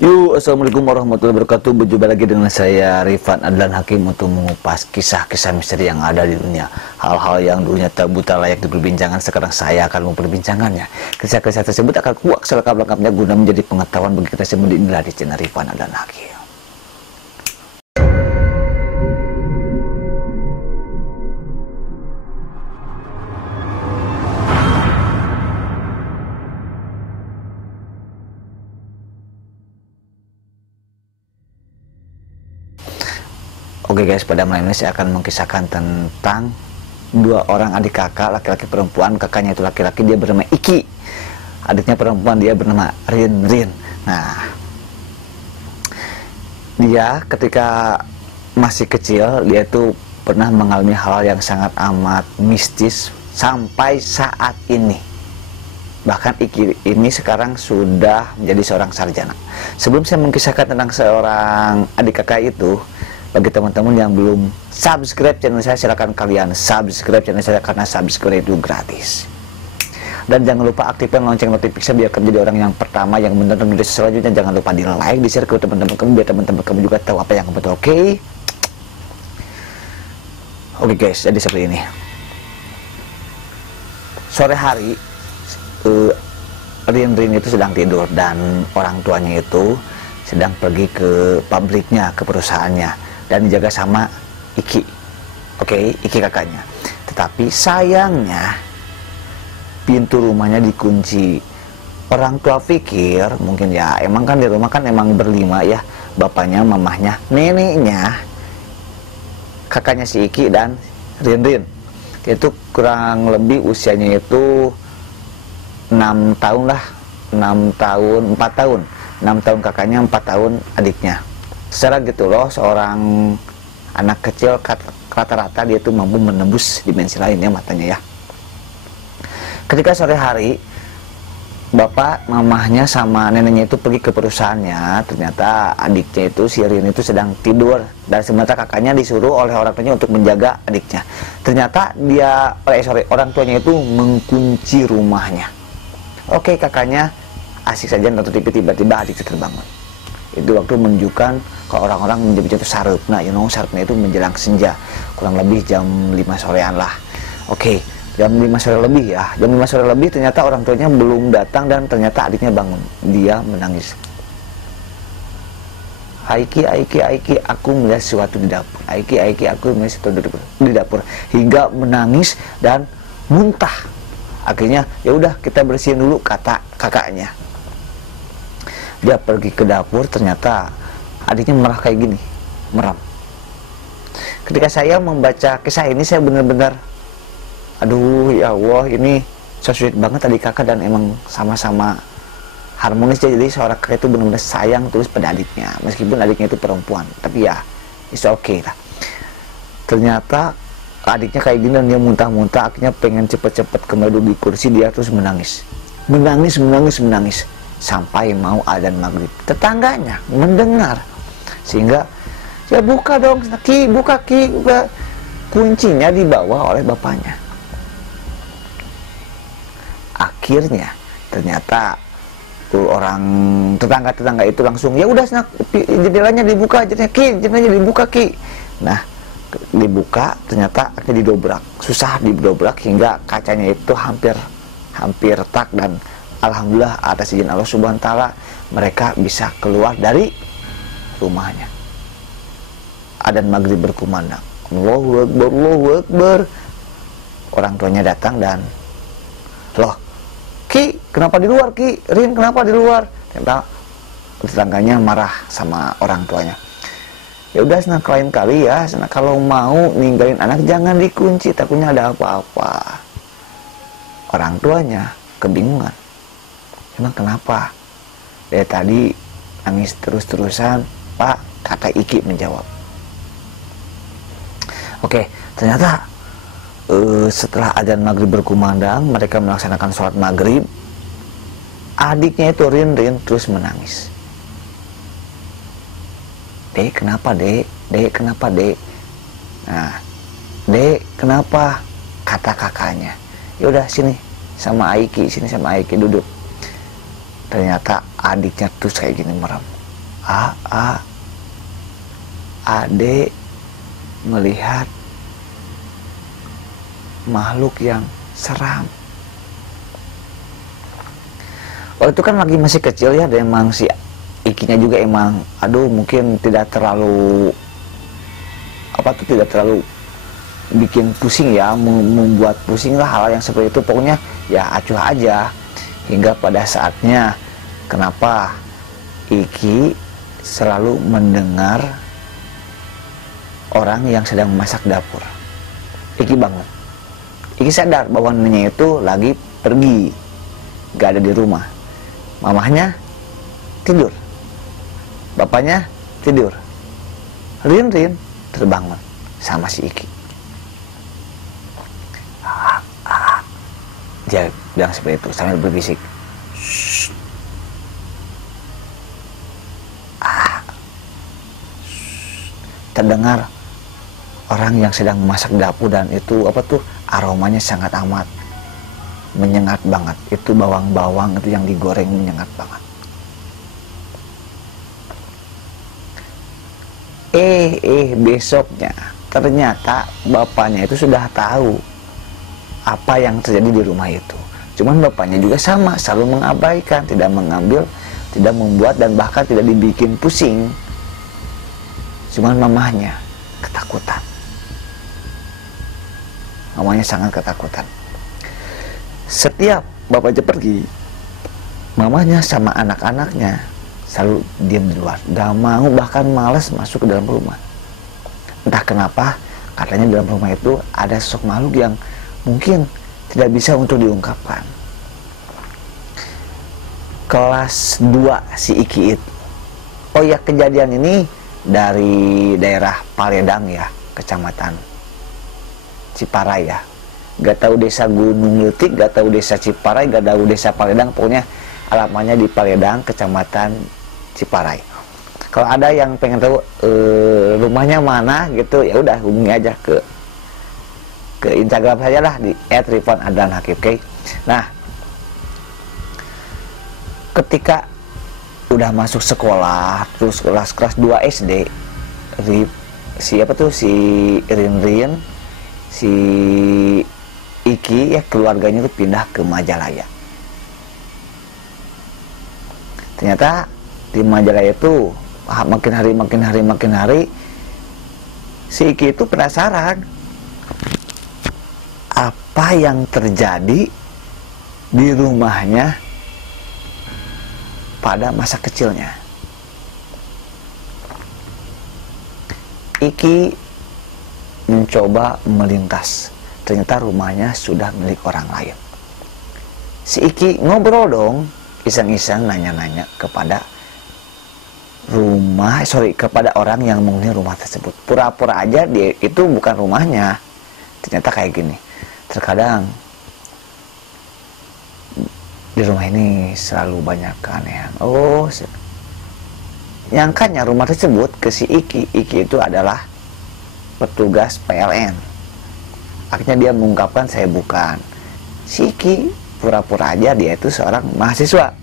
Yuk, assalamualaikum warahmatullahi wabarakatuh. Berjumpa lagi dengan saya Rifan Adlan Hakim untuk mengupas kisah-kisah misteri yang ada di dunia. Hal-hal yang dulunya tabu tak layak diperbincangkan, sekarang saya akan memperbincangannya. Kisah-kisah tersebut akan kuak selengkap-lengkapnya guna menjadi pengetahuan bagi kita semua. Inilah di channel Rifan Adlan Hakim. Oke guys, pada malam ini saya akan mengisahkan tentang dua orang adik kakak, laki-laki perempuan. Kakaknya itu laki-laki, dia bernama Iki. Adiknya perempuan, dia bernama Rin. Nah, dia ketika masih kecil, dia tuh pernah mengalami hal yang sangat amat mistis sampai saat ini. Bahkan Iki ini sekarang sudah menjadi seorang sarjana. Sebelum saya mengisahkan tentang seorang adik kakak itu, bagi teman-teman yang belum subscribe channel saya, silakan kalian subscribe channel saya karena subscribe itu gratis. Dan jangan lupa aktifkan lonceng notifikasi biar kamu jadi orang yang pertama yang menonton video selanjutnya. Jangan lupa di like, di share ke teman-teman kamu biar teman-teman kamu juga tahu apa yang betul. Oke guys, jadi seperti ini. Sore hari Rin itu sedang tidur dan orang tuanya itu sedang pergi ke pabriknya, ke perusahaannya, dan dijaga sama Iki. Oke, Iki kakaknya. Tetapi sayangnya pintu rumahnya dikunci. Orang tua pikir mungkin ya, emang kan di rumah kan emang berlima ya, bapaknya, mamahnya, neneknya, kakaknya si Iki dan Rin. Itu kurang lebih usianya itu 6 tahun lah, 6 tahun, 4 tahun. 6 tahun kakaknya, 4 tahun adiknya. Secara gitu loh, seorang anak kecil rata-rata dia tuh mampu menembus dimensi lain ya matanya ya. Ketika sore hari, bapak, mamahnya sama neneknya itu pergi ke perusahaannya. Ternyata adiknya itu, si Rin itu sedang tidur. Dan sementara kakaknya disuruh oleh orang tuanya untuk menjaga adiknya. Ternyata orang tuanya itu mengunci rumahnya. Oke, kakaknya asik saja nonton TV, tiba-tiba adiknya terbangun. Itu waktu menunjukkan kalau orang-orang menyebutnya itu sarupna, sarupna itu menjelang senja, kurang lebih jam 5 sorean lah. Oke, jam 5 sore lebih ya, jam 5 sore lebih ternyata orang tuanya belum datang dan ternyata adiknya bangun. Dia menangis. Aiki, aku melihat sesuatu di dapur. Aiki, aku melihat sesuatu di dapur. Hingga menangis dan muntah. Akhirnya ya udah kita bersihin dulu, kata kakaknya. Dia pergi ke dapur, ternyata adiknya merah kayak gini, meram. Ketika saya membaca kisah ini, saya benar-benar, aduh ya Allah, ini so sweet banget adik kakak dan emang sama-sama harmonis. Jadi seorang kakak itu benar-benar sayang tulus pada adiknya, meskipun adiknya itu perempuan, tapi ya it's okay lah. Ternyata adiknya kayak gini dan dia muntah-muntah, akhirnya pengen cepet-cepet kembali duduk di kursi, dia terus menangis sampai mau adzan maghrib. Tetangganya mendengar sehingga ya buka dong, buka. Kuncinya dibawa oleh bapaknya. Akhirnya ternyata orang tetangga itu langsung ya udah jendelanya dibuka, jendelanya dibuka Ki. Nah, dibuka ternyata akhirnya didobrak, susah didobrak hingga kacanya itu hampir retak. Dan alhamdulillah atas izin Allah Subhanahu wa taala mereka bisa keluar dari rumahnya. Adzan maghrib berkumandang, Allahu Akbar. Orang tuanya datang dan, loh Ki, kenapa di luar Ki? Rin, kenapa di luar? Ternyata tetangganya marah sama orang tuanya. Ya udah, lain kali ya, kalau mau ninggalin anak jangan dikunci, takutnya ada apa-apa. Orang tuanya kebingungan. Emang kenapa? Dari tadi nangis terus-terusan, Pak, kata Iki menjawab. Oke, ternyata setelah adzan maghrib berkumandang, mereka melaksanakan sholat maghrib. Adiknya itu Rin terus menangis. Dek, kenapa Dek? Dek, kenapa Dek? Nah, Dek, kenapa? Kata kakaknya. Ya udah sini sama Aiki, duduk. Ternyata adiknya terus kayak gini meram. Ade melihat makhluk yang seram. Waktu itu kan lagi masih kecil ya, dan emang si Ikinya juga emang, mungkin tidak terlalu tidak terlalu bikin pusing ya, membuat pusing lah hal yang seperti itu. Pokoknya ya acuh aja, hingga pada saatnya kenapa Iki selalu mendengar orang yang sedang memasak dapur. Iki bangun, Iki sadar bahwa neneknya itu lagi pergi, gak ada di rumah. Mamahnya tidur, bapaknya tidur. Rin terbangun sama si Iki. Dia bilang seperti itu sambil berbisik. Terdengar orang yang sedang memasak dapur, dan itu aromanya sangat amat menyengat banget. Itu bawang-bawang itu yang digoreng menyengat banget. Besoknya ternyata bapaknya itu sudah tahu apa yang terjadi di rumah itu. Cuman bapaknya juga sama, selalu mengabaikan, tidak mengambil, tidak membuat, dan bahkan tidak dibikin pusing. Cuman mamahnya ketakutan. Mamanya sangat ketakutan. Setiap bapaknya pergi, mamanya sama anak-anaknya selalu diam di luar, gak mau, bahkan malas masuk ke dalam rumah. Entah kenapa, katanya dalam rumah itu ada sosok makhluk yang mungkin tidak bisa untuk diungkapkan. Kelas 2 si Iki itu. Oh ya, kejadian ini dari daerah Paledang ya, kecamatan Ciparai ya. Gak tahu desa Gunung Letik, gak tahu desa Ciparai, gak tahu desa Paledang, pokoknya alamatnya di Paledang, kecamatan Ciparai. Kalau ada yang pengen tahu rumahnya mana gitu, ya udah hubungi aja ke Instagram saja lah di @rifan_adlan_hakim. Okay? Nah, ketika udah masuk sekolah, terus kelas 2 SD, si Rin, si Iki ya, keluarganya tuh pindah ke Majalaya. Ternyata di Majalaya itu makin hari si Iki itu penasaran apa yang terjadi di rumahnya pada masa kecilnya. Iki mencoba melintas, ternyata rumahnya sudah milik orang lain. Si Iki ngobrol dong, iseng-iseng nanya-nanya kepada kepada orang yang menghuni rumah tersebut. Pura-pura aja dia itu bukan rumahnya. Ternyata kayak gini, terkadang di rumah ini selalu banyak keanehan. Nyangkanya rumah tersebut ke si Iki. Iki itu adalah petugas PLN. Akhirnya dia mengungkapkan, saya bukan. Si Iki pura-pura aja dia itu seorang mahasiswa.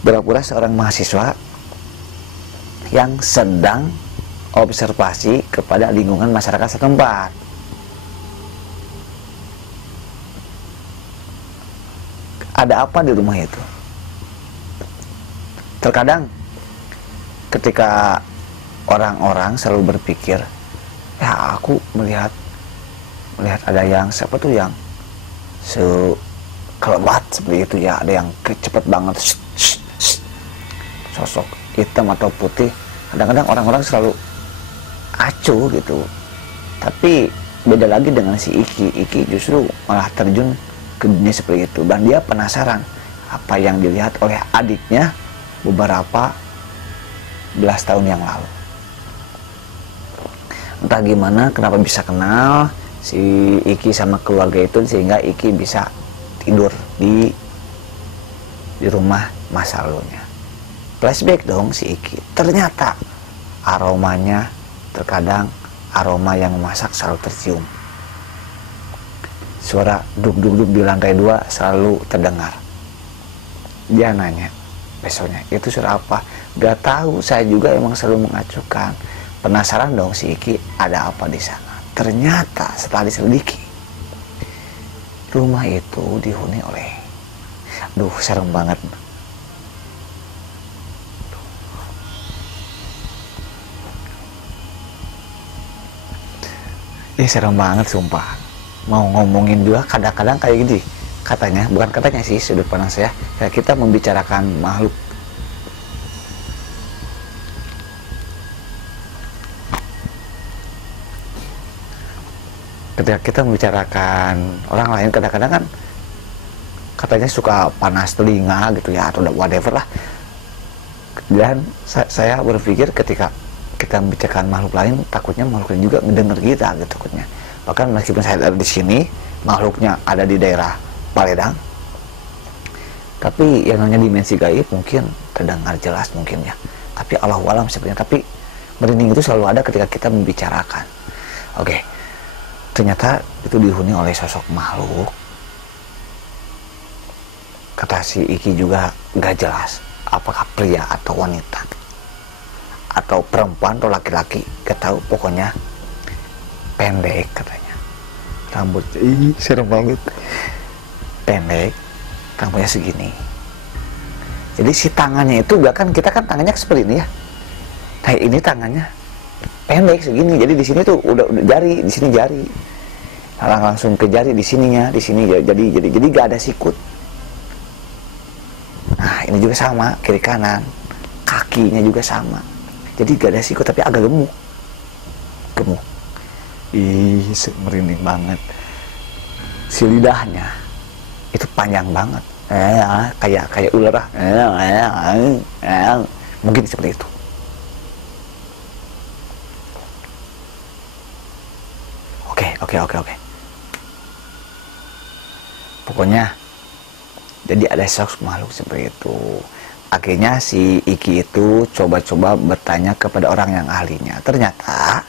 Pura-pura seorang mahasiswa yang sedang observasi kepada lingkungan masyarakat setempat. Ada apa di rumah itu? Terkadang ketika orang-orang selalu berpikir, ya aku melihat ada yang yang sekelebat seperti itu ya, ada yang cepet banget, sosok hitam atau putih. Kadang-kadang orang-orang selalu acuh gitu. Tapi beda lagi dengan si Iki. Iki justru malah terjun ke dunia seperti itu, dan dia penasaran apa yang dilihat oleh adiknya beberapa belas tahun yang lalu. Entah gimana, kenapa bisa kenal si Iki sama keluarga itu, sehingga Iki bisa tidur di rumah masa lalunya. Flashback dong si Iki. Ternyata aromanya, terkadang aroma yang memasak selalu tercium. Suara duk-duk-duk di lantai 2 selalu terdengar. Dia nanya, besoknya. Itu surah apa? Gak tahu, saya juga emang selalu mengacukan. Penasaran dong si Iki ada apa di sana. Ternyata setelah diselidiki, rumah itu dihuni oleh, aduh serem banget. Ini serem banget sumpah. Mau ngomongin juga kadang-kadang kayak gini. Katanya, bukan katanya sih, sudut pandang saya, kayak kita membicarakan makhluk. Ketika kita membicarakan orang lain, kadang-kadang kan katanya suka panas telinga gitu ya, atau whatever lah. Dan saya berpikir ketika kita membicarakan makhluk lain, takutnya makhluk lain juga mendengar kita gitu takutnya. Bahkan meskipun saya ada di sini, makhluknya ada di daerah Paledang, tapi yang namanya dimensi gaib mungkin terdengar jelas mungkin ya. Tapi Allahu alam sebenarnya. Tapi merinding itu selalu ada ketika kita membicarakan. Oke, ternyata itu dihuni oleh sosok makhluk. Kata si Iki juga gak jelas apakah pria atau wanita, atau perempuan atau laki-laki, gak tahu, pokoknya pendek katanya, rambutnya serem banget, pendek, rambutnya segini. Jadi si tangannya itu, bahkan kita kan tangannya seperti ini ya, nah ini tangannya pendek segini, jadi di sini tuh udah jari, di sini jari, langsung ke jari di sininya, di sini jadi gak ada sikut. Nah ini juga sama, kiri kanan, kakinya juga sama. Jadi gak ada sikut tapi agak gemuk. Merinding banget. Si lidahnya itu panjang banget, kayak ular lah. Mungkin seperti itu. Oke. Pokoknya jadi ada sosok makhluk seperti itu. Akhirnya si Iki itu coba-coba bertanya kepada orang yang ahlinya. Ternyata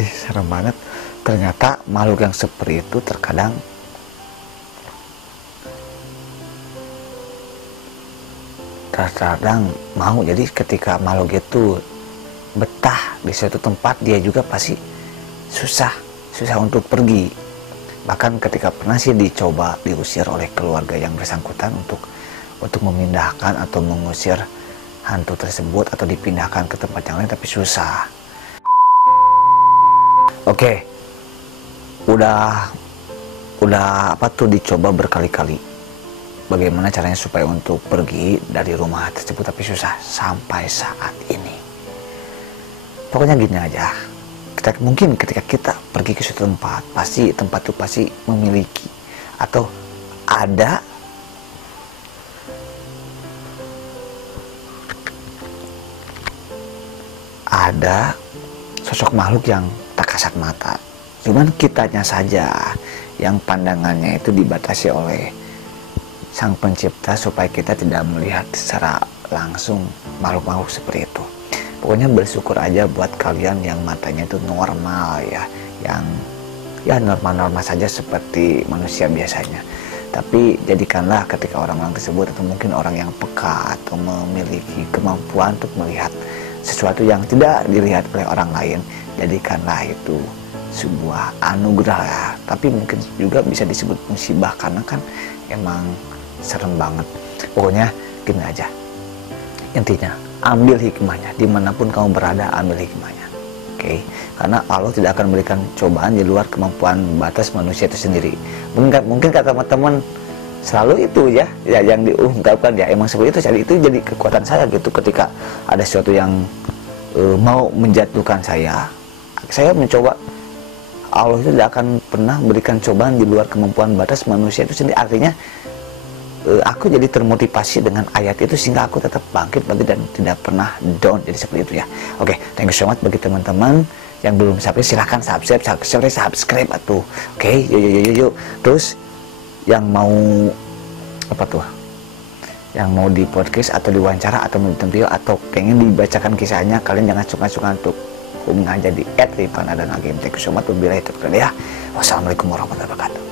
serem banget. Ternyata makhluk yang seperti itu terkadang mau. Jadi ketika makhluk itu betah di suatu tempat, dia juga pasti susah untuk pergi. Bahkan ketika pernah sih dicoba diusir oleh keluarga yang bersangkutan untuk memindahkan atau mengusir hantu tersebut atau dipindahkan ke tempat yang lain, tapi susah. Oke, udah dicoba berkali-kali bagaimana caranya supaya untuk pergi dari rumah tersebut, tapi susah sampai saat ini. Pokoknya gini aja. Mungkin ketika kita pergi ke suatu tempat, pasti tempat itu pasti memiliki atau ada sosok makhluk yang tak kasat mata. Cuman kitanya saja yang pandangannya itu dibatasi oleh Sang Pencipta supaya kita tidak melihat secara langsung makhluk-makhluk seperti itu. Pokoknya bersyukur aja buat kalian yang matanya itu normal ya, yang ya normal-normal saja seperti manusia biasanya. Tapi jadikanlah ketika orang-orang tersebut atau mungkin orang yang peka atau memiliki kemampuan untuk melihat sesuatu yang tidak dilihat oleh orang lain, jadikanlah itu sebuah anugerah ya. Tapi mungkin juga bisa disebut musibah karena kan emang serem banget. Pokoknya gini aja, intinya ambil hikmahnya, dimanapun kamu berada ambil hikmahnya. Oke, karena Allah tidak akan memberikan cobaan di luar kemampuan batas manusia itu sendiri. Mungkin kata teman-teman selalu itu ya yang diungkapkan ya, emang seperti itu. Jadi itu jadi kekuatan saya gitu, ketika ada sesuatu yang mau menjatuhkan saya mencoba. Allah itu tidak akan pernah berikan cobaan di luar kemampuan batas manusia itu sendiri. Artinya aku jadi termotivasi dengan ayat itu sehingga aku tetap bangkit dan tidak pernah down. Jadi seperti itu ya. Oke, thank you so much bagi teman-teman yang belum subscribe, silahkan subscribe atuh. Oke, yuk. Terus yang mau apa tuh? Yang mau di podcast atau diwawancara atau mau ditampil atau pengen dibacakan kisahnya, kalian jangan suka-suka untuk hubungi aja di @rifanadanakim. Thank you so much. Wassalamualaikum warahmatullahi wabarakatuh.